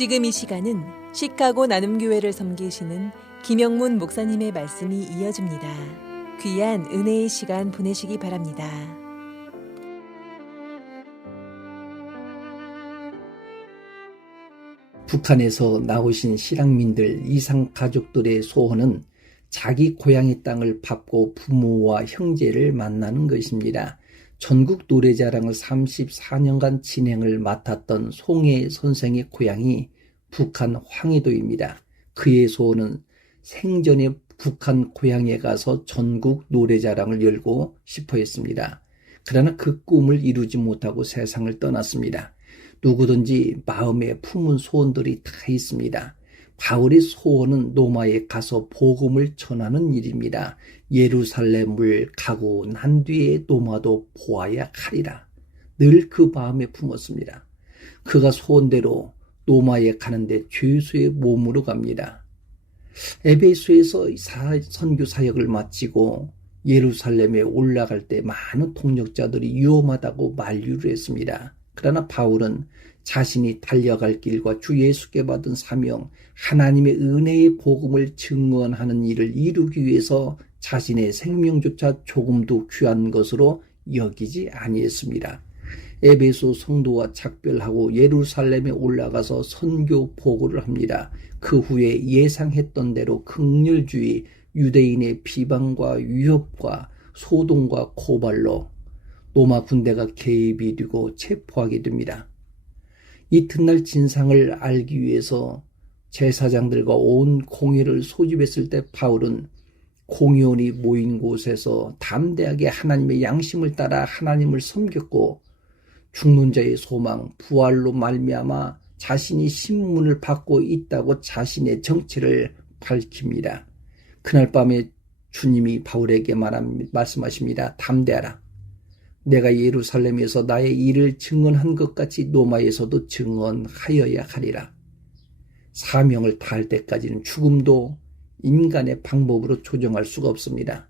지금 이 시간은 시카고 나눔교회를 섬기시는 김영문 목사님의 말씀이 이어집니다. 귀한 은혜의 시간 보내시기 바랍니다. 북한에서 나오신 실향민들 이상 가족들의 소원은 자기 고향의 땅을 밟고 부모와 형제를 만나는 것입니다. 전국 노래자랑을 34년간 진행을 맡았던 송혜 선생의 고향이 북한 황해도입니다. 그의 소원은 생전에 북한 고향에 가서 전국 노래자랑을 열고 싶어 했습니다. 그러나 그 꿈을 이루지 못하고 세상을 떠났습니다. 누구든지 마음에 품은 소원들이 다 있습니다. 바울의 소원은 로마에 가서 복음을 전하는 일입니다. 예루살렘을 가고 난 뒤에 로마도 보아야 하리라. 늘 그 마음에 품었습니다. 그가 소원대로 로마에 가는데 죄수의 몸으로 갑니다. 에베소에서 선교 사역을 마치고 예루살렘에 올라갈 때 많은 동역자들이 위험하다고 만류를 했습니다. 그러나 바울은 자신이 달려갈 길과 주 예수께 받은 사명, 하나님의 은혜의 복음을 증언하는 일을 이루기 위해서 자신의 생명조차 조금도 귀한 것으로 여기지 아니했습니다. 에베소 성도와 작별하고 예루살렘에 올라가서 선교 보고를 합니다. 그 후에 예상했던 대로 극렬주의, 유대인의 비방과 위협과 소동과 고발로 로마 군대가 개입이 이루고 체포하게 됩니다. 이튿날 진상을 알기 위해서 제사장들과 온 공회를 소집했을 때 바울은 공의원이 모인 곳에서 담대하게 하나님의 양심을 따라 하나님을 섬겼고 죽는 자의 소망, 부활로 말미암아 자신이 신문을 받고 있다고 자신의 정체를 밝힙니다. 그날 밤에 주님이 바울에게 말씀하십니다. 담대하라. 내가 예루살렘에서 나의 일을 증언한 것 같이 로마에서도 증언하여야 하리라. 사명을 다할 때까지는 죽음도 인간의 방법으로 조정할 수가 없습니다.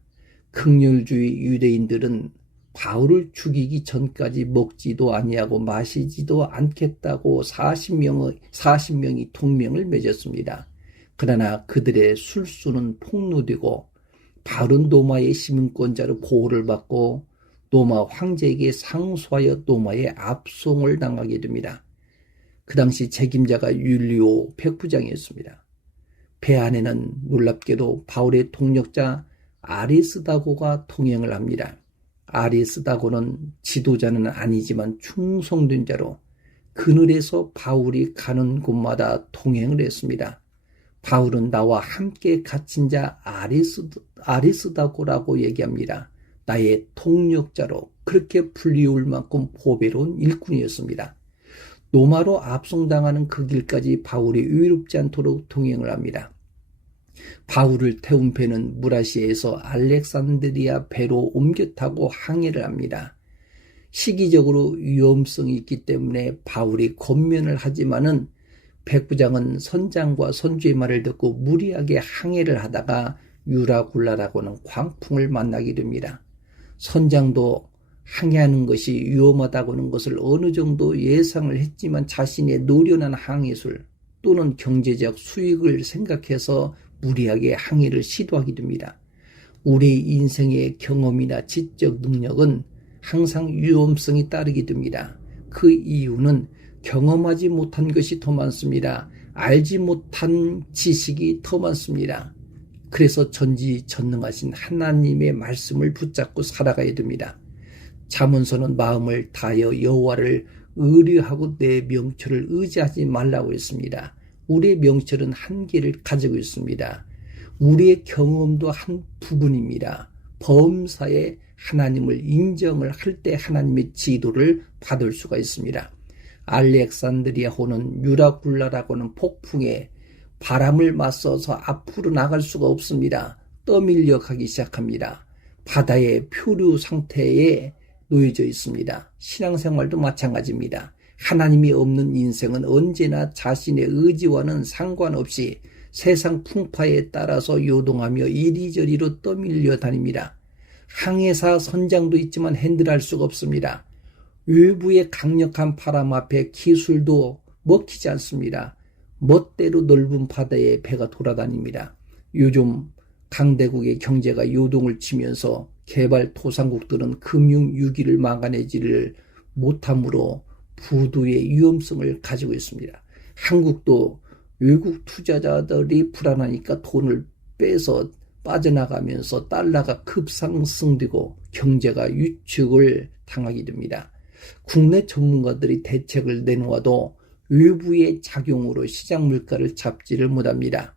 극렬주의 유대인들은 바울을 죽이기 전까지 먹지도 아니하고 마시지도 않겠다고 40명이 동맹을 맺었습니다. 그러나 그들의 술수는 폭로되고 바울은 로마의 시민권자로 보호를 받고 로마 황제에게 상소하여 로마에 압송을 당하게 됩니다. 그 당시 책임자가 율리오 백부장이었습니다. 배 안에는 놀랍게도 바울의 동역자 아리스다고가 동행을 합니다. 아리스다고는 지도자는 아니지만 충성된 자로 그늘에서 바울이 가는 곳마다 동행을 했습니다. 바울은 나와 함께 갇힌 자 아리스다고라고 얘기합니다. 나의 동역자로 그렇게 불리울 만큼 보배로운 일꾼이었습니다. 로마로 압송당하는 그 길까지 바울이 위롭지 않도록 동행을 합니다. 바울을 태운 배는 무라시에서 알렉산드리아 배로 옮겨 타고 항해를 합니다. 시기적으로 위험성이 있기 때문에 바울이 권면을 하지만은 백부장은 선장과 선주의 말을 듣고 무리하게 항해를 하다가 유라굴라라고 하는 광풍을 만나게 됩니다. 선장도 항해하는 것이 위험하다고 하는 것을 어느 정도 예상을 했지만 자신의 노련한 항해술 또는 경제적 수익을 생각해서 무리하게 항해를 시도하게 됩니다. 우리 인생의 경험이나 지적 능력은 항상 위험성이 따르게 됩니다. 그 이유는 경험하지 못한 것이 더 많습니다. 알지 못한 지식이 더 많습니다. 그래서 전지전능하신 하나님의 말씀을 붙잡고 살아가야 됩니다. 잠언서는 마음을 다하여 여호와를 의뢰하고 내 명철을 의지하지 말라고 했습니다. 우리의 명철은 한계를 가지고 있습니다. 우리의 경험도 한 부분입니다. 범사에 하나님을 인정을 할 때 하나님의 지도를 받을 수가 있습니다. 알렉산드리아호는 유라굴라라고 하는 폭풍에 바람을 맞서서 앞으로 나갈 수가 없습니다. 떠밀려 가기 시작합니다. 바다의 표류 상태에 놓여져 있습니다. 신앙생활도 마찬가지입니다. 하나님이 없는 인생은 언제나 자신의 의지와는 상관없이 세상 풍파에 따라서 요동하며 이리저리로 떠밀려 다닙니다. 항해사 선장도 있지만 핸들할 수가 없습니다. 외부의 강력한 바람 앞에 기술도 먹히지 않습니다. 멋대로 넓은 바다에 배가 돌아다닙니다. 요즘 강대국의 경제가 요동을 치면서 개발도상국들은 금융위기를 막아내지를 못함으로 부도의 위험성을 가지고 있습니다. 한국도 외국 투자자들이 불안하니까 돈을 빼서 빠져나가면서 달러가 급상승되고 경제가 위축을 당하게 됩니다. 국내 전문가들이 대책을 내놓아도 외부의 작용으로 시장 물가를 잡지를 못합니다.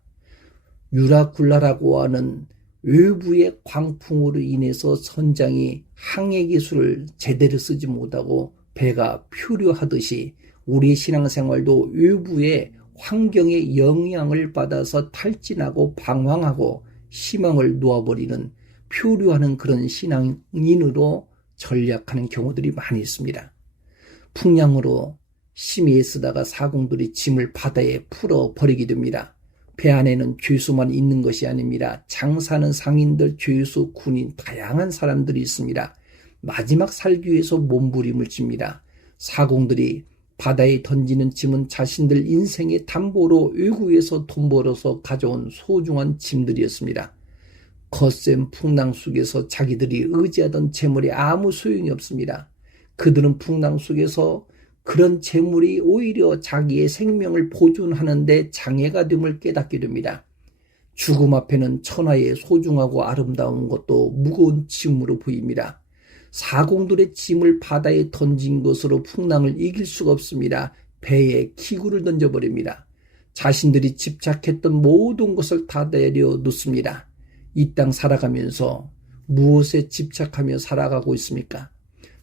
유라굴라라고 하는 외부의 광풍으로 인해서 선장이 항해 기술을 제대로 쓰지 못하고 배가 표류하듯이 우리 신앙생활도 외부의 환경의 영향을 받아서 탈진하고 방황하고 희망을 놓아버리는 표류하는 그런 신앙인으로 전락하는 경우들이 많이 있습니다. 풍랑으로 심히 애쓰다가 사공들이 짐을 바다에 풀어버리게 됩니다. 배 안에는 죄수만 있는 것이 아닙니다. 장사하는 상인들, 죄수, 군인, 다양한 사람들이 있습니다. 마지막 살기 위해서 몸부림을 칩니다. 사공들이 바다에 던지는 짐은 자신들 인생의 담보로 외국에서 돈 벌어서 가져온 소중한 짐들이었습니다. 거센 풍랑 속에서 자기들이 의지하던 재물이 아무 소용이 없습니다. 그들은 풍랑 속에서 그런 재물이 오히려 자기의 생명을 보존하는 데 장애가 됨을 깨닫게 됩니다. 죽음 앞에는 천하의 소중하고 아름다운 것도 무거운 짐으로 보입니다. 사공들의 짐을 바다에 던진 것으로 풍랑을 이길 수가 없습니다. 배에 기구를 던져버립니다. 자신들이 집착했던 모든 것을 다 내려놓습니다. 이 땅 살아가면서 무엇에 집착하며 살아가고 있습니까?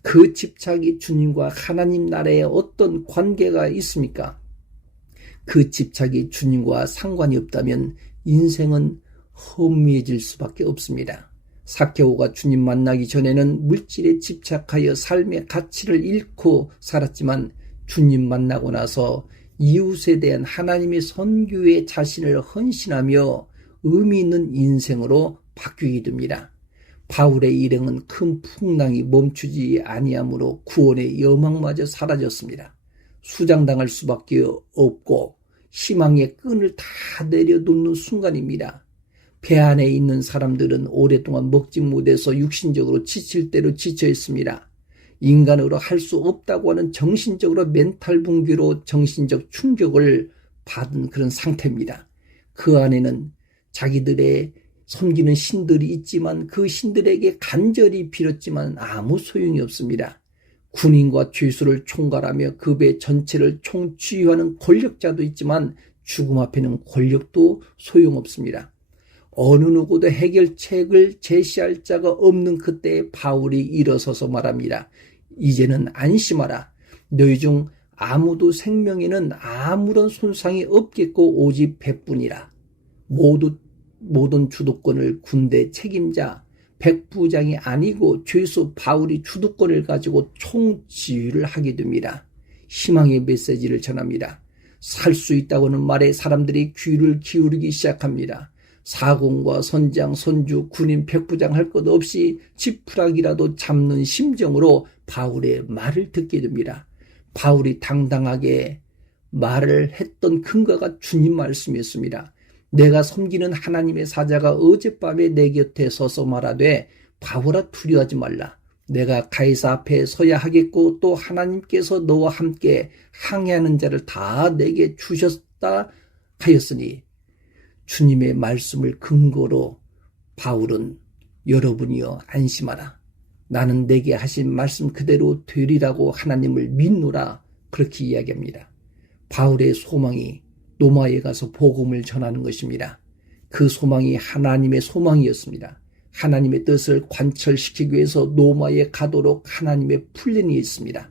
그 집착이 주님과 하나님 나라에 어떤 관계가 있습니까? 그 집착이 주님과 상관이 없다면 인생은 허무해질 수밖에 없습니다. 삭개오가 주님 만나기 전에는 물질에 집착하여 삶의 가치를 잃고 살았지만 주님 만나고 나서 이웃에 대한 하나님의 선교에 자신을 헌신하며 의미 있는 인생으로 바뀌게 됩니다. 바울의 일행은 큰 풍랑이 멈추지 아니하므로 구원의 여망마저 사라졌습니다. 수장당할 수밖에 없고 희망의 끈을 다 내려놓는 순간입니다. 배 안에 있는 사람들은 오랫동안 먹지 못해서 육신적으로 지칠 대로 지쳐 있습니다. 인간으로 할 수 없다고 하는 정신적으로 멘탈 붕괴로 정신적 충격을 받은 그런 상태입니다. 그 안에는 자기들의 섬기는 신들이 있지만 그 신들에게 간절히 빌었지만 아무 소용이 없습니다. 군인과 죄수를 총괄하며 그 배 전체를 총치유하는 권력자도 있지만 죽음 앞에는 권력도 소용없습니다. 어느 누구도 해결책을 제시할 자가 없는 그때 바울이 일어서서 말합니다. 이제는 안심하라. 너희 중 아무도 생명에는 아무런 손상이 없겠고 오직 배뿐이라. 모든 주도권을 군대 책임자 백부장이 아니고 죄수 바울이 주도권을 가지고 총지휘를 하게 됩니다. 희망의 메시지를 전합니다. 살 수 있다고는 말에 사람들이 귀를 기울이기 시작합니다. 사공과 선장, 선주, 군인, 백부장 할 것 없이 지푸라기라도 잡는 심정으로 바울의 말을 듣게 됩니다. 바울이 당당하게 말을 했던 근거가 주님 말씀이었습니다. 내가 섬기는 하나님의 사자가 어젯밤에 내 곁에 서서 말하되 바울아 두려워하지 말라. 내가 가이사 앞에 서야 하겠고 또 하나님께서 너와 함께 항해하는 자를 다 내게 주셨다 하였으니 주님의 말씀을 근거로 바울은 여러분이여 안심하라. 나는 내게 하신 말씀 그대로 되리라고 하나님을 믿노라 그렇게 이야기합니다. 바울의 소망이 로마에 가서 복음을 전하는 것입니다. 그 소망이 하나님의 소망이었습니다. 하나님의 뜻을 관철시키기 위해서 로마에 가도록 하나님의 훈련이 있습니다.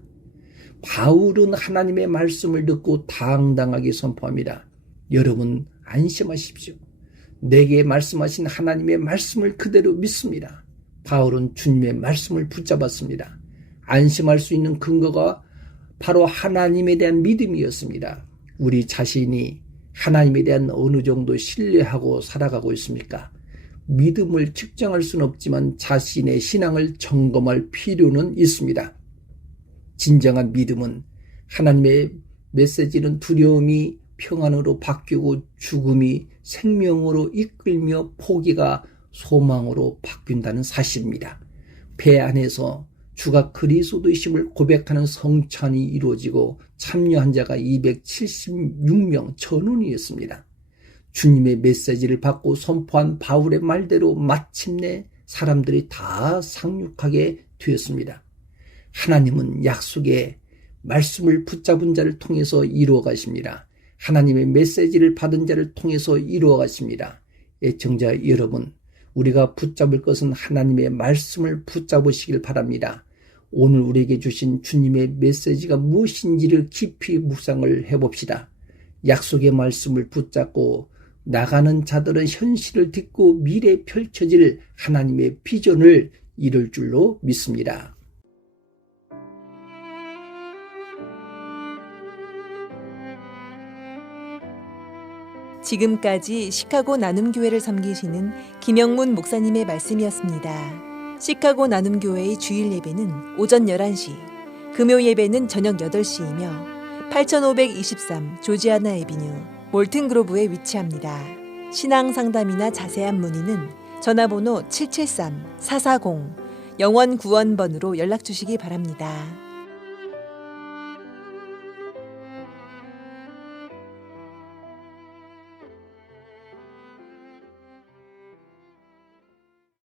바울은 하나님의 말씀을 듣고 당당하게 선포합니다. 여러분 안심하십시오. 내게 말씀하신 하나님의 말씀을 그대로 믿습니다. 바울은 주님의 말씀을 붙잡았습니다. 안심할 수 있는 근거가 바로 하나님에 대한 믿음이었습니다. 우리 자신이 하나님에 대한 어느 정도 신뢰하고 살아가고 있습니까? 믿음을 측정할 수는 없지만 자신의 신앙을 점검할 필요는 있습니다. 진정한 믿음은 하나님의 메시지는 두려움이 평안으로 바뀌고 죽음이 생명으로 이끌며 포기가 소망으로 바뀐다는 사실입니다. 배 안에서 주가 그리스도이심을 고백하는 성찬이 이루어지고 참여한 자가 276명 전원이었습니다. 주님의 메시지를 받고 선포한 바울의 말대로 마침내 사람들이 다 상륙하게 되었습니다. 하나님은 약속의 말씀을 붙잡은 자를 통해서 이루어 가십니다. 하나님의 메시지를 받은 자를 통해서 이루어 가십니다. 애청자 여러분, 우리가 붙잡을 것은 하나님의 말씀을 붙잡으시길 바랍니다. 오늘 우리에게 주신 주님의 메시지가 무엇인지를 깊이 묵상을 해봅시다. 약속의 말씀을 붙잡고 나가는 자들은 현실을 딛고 미래에 펼쳐질 하나님의 비전을 이룰 줄로 믿습니다. 지금까지 시카고 나눔교회를 섬기시는 김영문 목사님의 말씀이었습니다. 시카고 나눔교회의 주일 예배는 오전 11시, 금요 예배는 저녁 8시이며 8523 조지아나 애비뉴 몰튼 그로브에 위치합니다. 신앙 상담이나 자세한 문의는 전화번호 773-440 영원 구원번으로 연락 주시기 바랍니다.